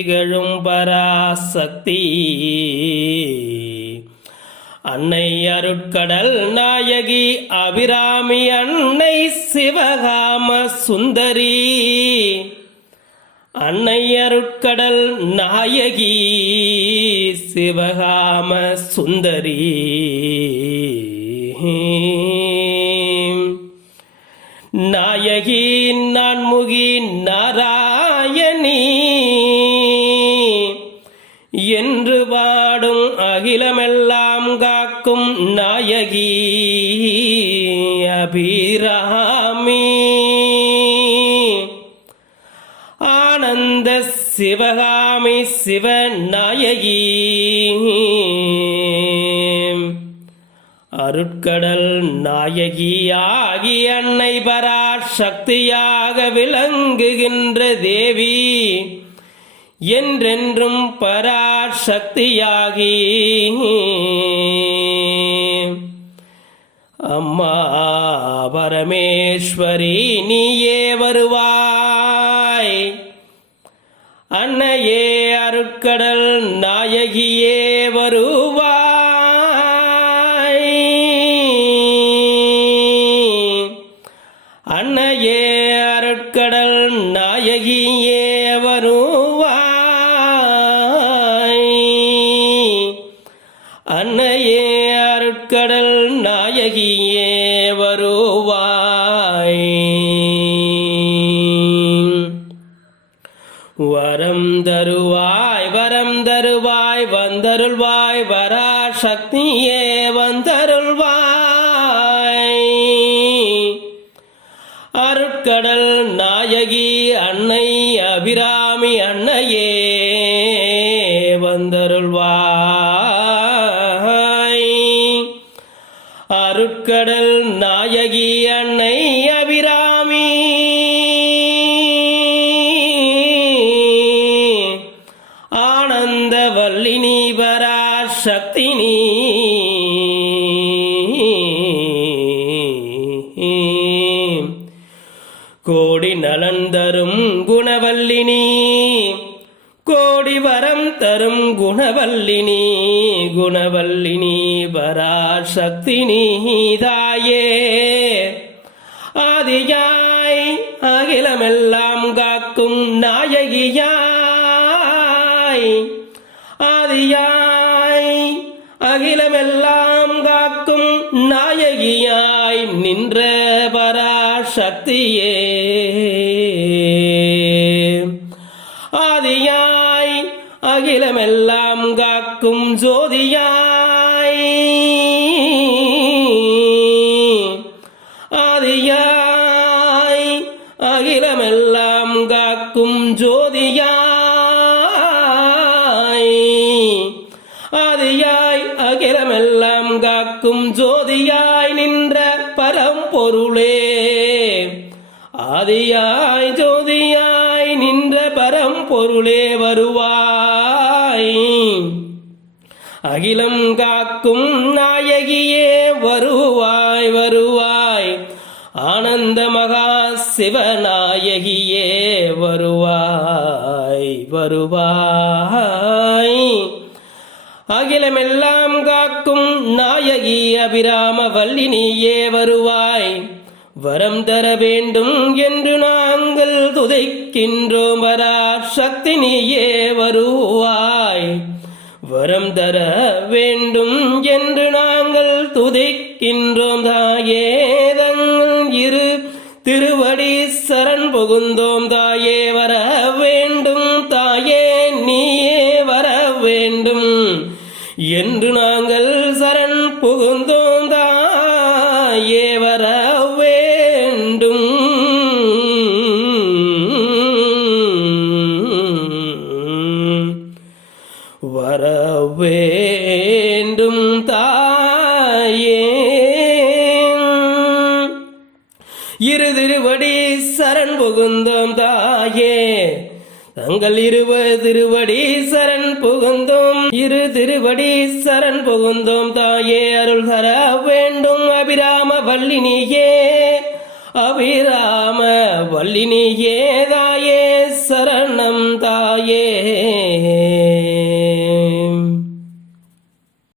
திகழும் பராசக்தி அன்னை அருட்கடல் நாயகி அபிராமி அன்னை சிவகாம சுந்தரி அன்னை அருட்கடல் நாயகி சிவகாம சுந்தரி நாயகி நான்முகி நாராயணி என்று பாடும் அகிலமெல்லாம் காக்கும் நாயகி அபிராமி ஆனந்த சிவகாமி சிவநாயகி அருட்கடல் நாயகியாகி அன்னை பராசக்தியாக விளங்குகின்ற தேவி என்றென்றும் பராசக்தியாகி அம்மா பரமேஸ்வரி நீயே வருவாய் அன்னையே அருட்கடல் நாயகியே வருவாய் அன்னையே அருட்கடல் நாயகியே வருவாய் அன்னையே அருட்கடல் நாயகியே வருவாய் வரம் தருவாய் வந்தருள்வாய் பராசக்தியே வந்தருள்வாய் அருட்கடல் நாயகி அன்னை அபிராமி அன்னையே வந்தருள்வாய் அருட்கடல் நாயகி அன்னை அபிராமி ஆனந்த வல்லினி பராசக்தினி கோடி நலன் தரும் குணவல்லினி கோடி வரம் தரும் குணவல்லினி குணவல்லினி பராசக்தினி தாயே ஆதியாய் அகிலமெல்லாம் காக்கும் நாயகியாய் ஆதியாய் அகிலமெல்லாம் காக்கும் நாயகியாய் நின்ற பராசக்தியே ஆதியாய் அகிலமெல்லாம் காக்கும் ஜோதியாய் ஆதியாய் அகிலமெல்லாம் காக்கும் ஜோதியாய் ஆதியாய் அகிலமெல்லாம் காக்கும் ஜோதியாய் நின்ற பரம்பொருளே ஆதியாய் ஜோதியாய் நின்ற பரம்பொருளே வருவாய் அகிலம் காக்கும் நாயகியே வருவாய் வருவாய் ஆனந்த மகா சிவநாயகியே வருவாய் வருவாய் அகிலமெல்லாம் காக்கும் நாயகி அபிராம வல்லினியே வருவாய் வரம் தர வேண்டும் என்று நாங்கள் துதைக்கின்றோம் பராசக்தி நீயே வருவாய் வரம் தர வேண்டும் என்று நாங்கள் துதிக்கின்றோம் தாயே தங்கள் இரு திருவடி சரண் புகுந்தோம் தாயே வர வேண்டும் தாயே நீயே வர வேண்டும் என்று நாங்கள் சரண் புகுந்தோம் தாயே வர வேண்டும் வர வேண்டும் தாயே இரு திருவடி சரண் புகுந்தோம் தாயே தங்கள் திருவடி சரண் புகுந்தோம் இரு திருவடி சரண் புகுந்தோம் தாயே அருள் தர வேண்டும் அபிராம வல்லினியே அபிராம வல்லினியே தாயே சரணம் தாயே தாயே